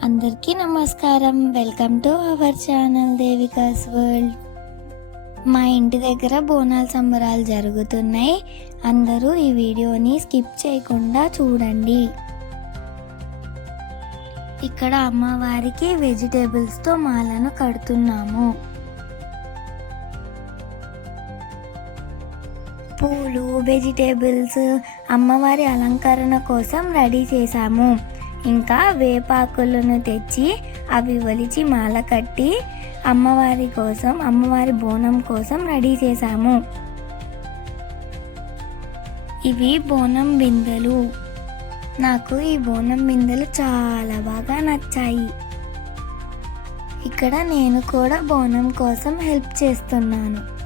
అందరికీ నమస్కారం. Welcome to our channel Devika's world మా ఇంటి దగ్గర బోనాల సంబరాలు జరుగుతున్నాయి. అందరూ ఈ వీడియోని స్కిప్ చేయకుండా చూడండి. ఇక్కడ అమ్మవారికి వెజిటేబుల్స్తో మాలను కడుతున్నాము. పూలు వెజిటేబుల్స్ అమ్మవారి అలంకరణ కోసం రెడీ చేశాము. ఇంకా వేపాకులను తెచ్చి అవి ఒలిచి మాల కట్టి అమ్మవారి కోసం అమ్మవారి బోనం కోసం రెడీ చేశాము. ఇవి బోనం బిందెలు. నాకు ఈ బోనం బిందెలు చాలా బాగా నచ్చాయి. ఇక్కడ నేను కూడా బోనం కోసం హెల్ప్ చేస్తున్నాను.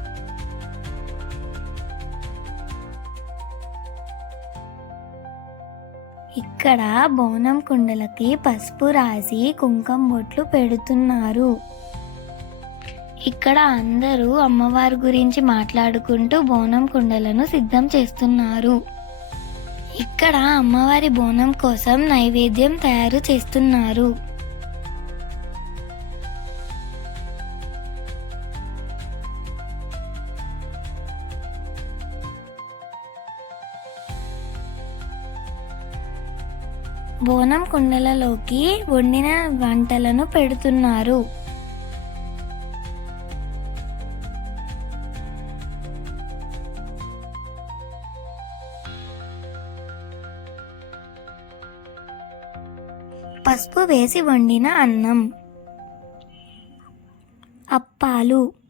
ఇక్కడ బోనం కుండలకి పసుపు రాసి కుంకుమ బొట్లు పెడుతున్నారు. ఇక్కడ అందరూ అమ్మవారి గురించి మాట్లాడుకుంటూ బోనం కుండలను సిద్ధం చేస్తున్నారు. ఇక్కడ అమ్మవారి బోనం కోసం నైవేద్యం తయారు చేస్తున్నారు. బోనం కుండలలోకి వండిన వంటలను పెడుతున్నారు. పసుపు వేసి వండిన అన్నం. అప్పాలు.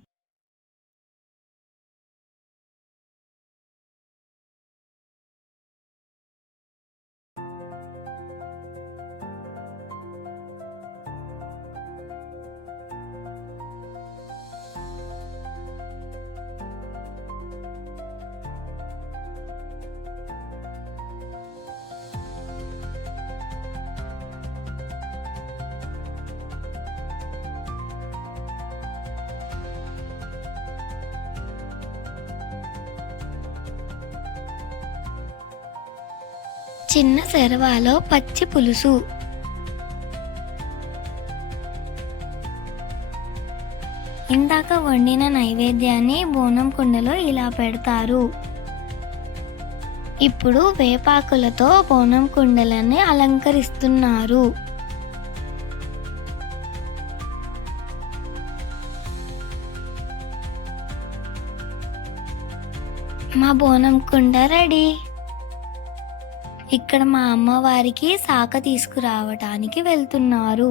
చిన్న సెరవాలో పచ్చి పులుసు. ఇందాక వండిన నైవేద్యాన్ని బోనం కుండలో ఇలా పెడతారు. ఇప్పుడు వేపాకులతో బోనం కుండలని అలంకరిస్తున్నారు. మా బోనం కుండ రెడీ. ఇక్కడ మా అమ్మవారికి శాఖ తీసుకురావటానికి వెళ్తున్నారు.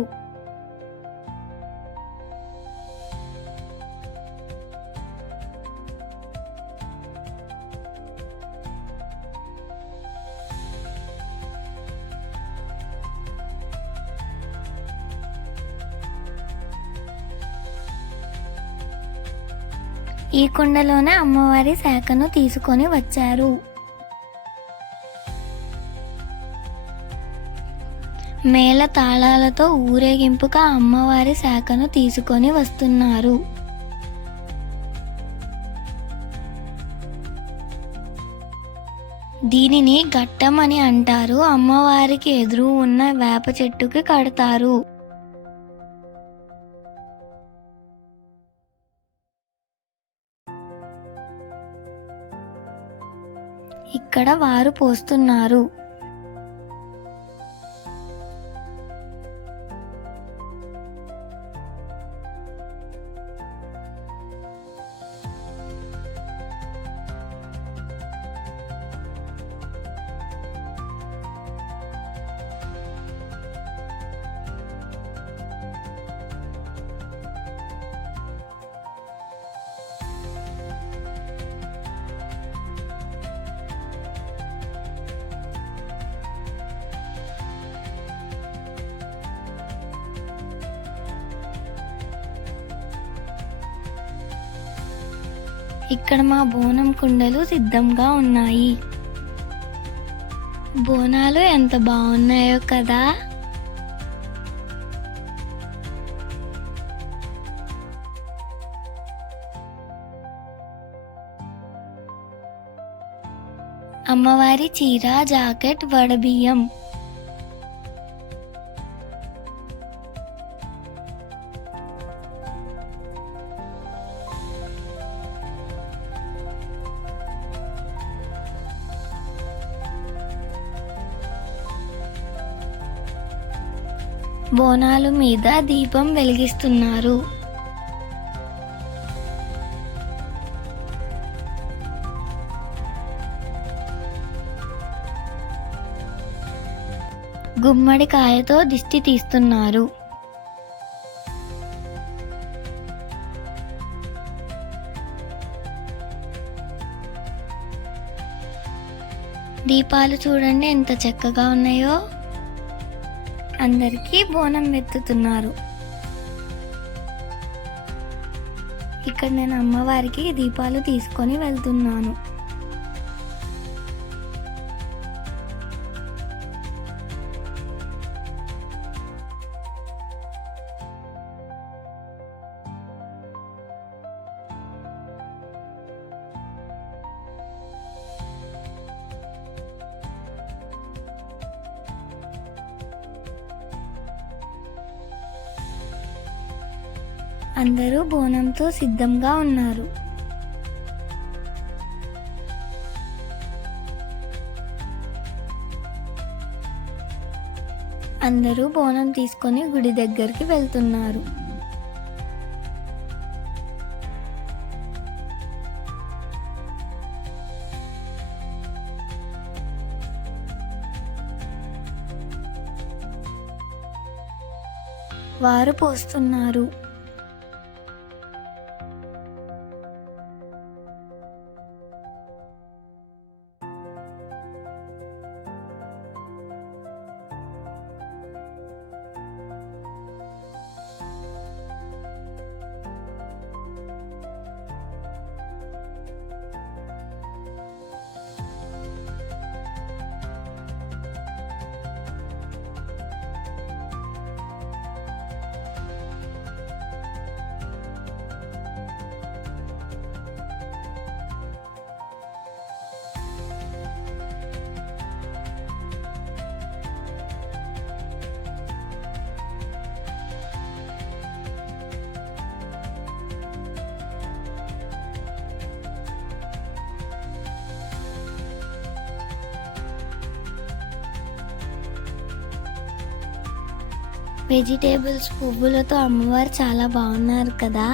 ఈ కొండలోనే అమ్మవారి శాఖను తీసుకొని వచ్చారు. మేళ తాళాలతో ఊరేగింపుగా అమ్మవారి శాఖను తీసుకొని వస్తున్నారు. దీనిని ఘట్టం అని అంటారు. అమ్మవారికి ఎదురు ఉన్న వేప చెట్టుకి కడతారు. ఇక్కడ వారు పోస్తున్నారు. ఇక్కడ మా బోనం కుండలు సిద్ధంగా ఉన్నాయి. బోనాలు ఎంత బాగున్నాయో కదా? అమ్మవారి చీర జాకెట్ వడబియ్యం. బోనాలు మీద దీపం వెలిగిస్తున్నారు. గుమ్మడికాయతో దిష్టి తీస్తున్నారు. దీపాలు చూడండి ఎంత చక్కగా ఉన్నాయో. అందరికీ బోనం ఎత్తుతున్నారు. ఇక్కడ నేను అమ్మవారికి దీపాలు తీసుకొని వెళ్తున్నాను. అందరూ బోనంతో సిద్ధంగా ఉన్నారు. అందరూ బోనం తీసుకొని గుడి దగ్గరికి వెళ్తున్నారు. వారు పోస్తున్నారు. వెజిటేబుల్స్ పువ్వులతో అమ్మవారు చాలా బాగున్నారు కదా.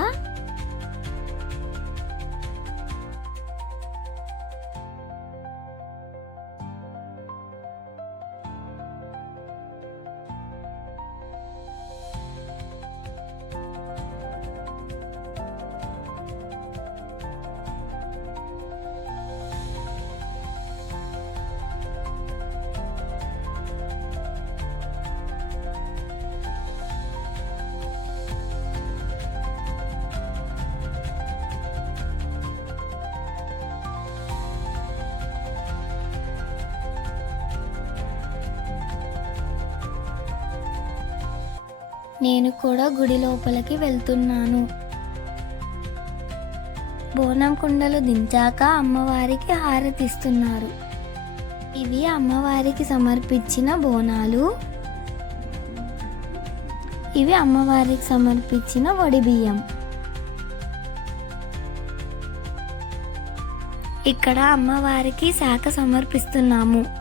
నేను కూడా గుడి లోపలికి వెళ్తున్నాను. బోనం కుండలు దించాక అమ్మవారికి హారతిస్తున్నారు. ఇవి అమ్మవారికి సమర్పించిన బోనాలు. ఇవి అమ్మవారికి సమర్పించిన వడి బియ్యం. ఇక్కడ అమ్మవారికి శాఖ సమర్పిస్తున్నాము.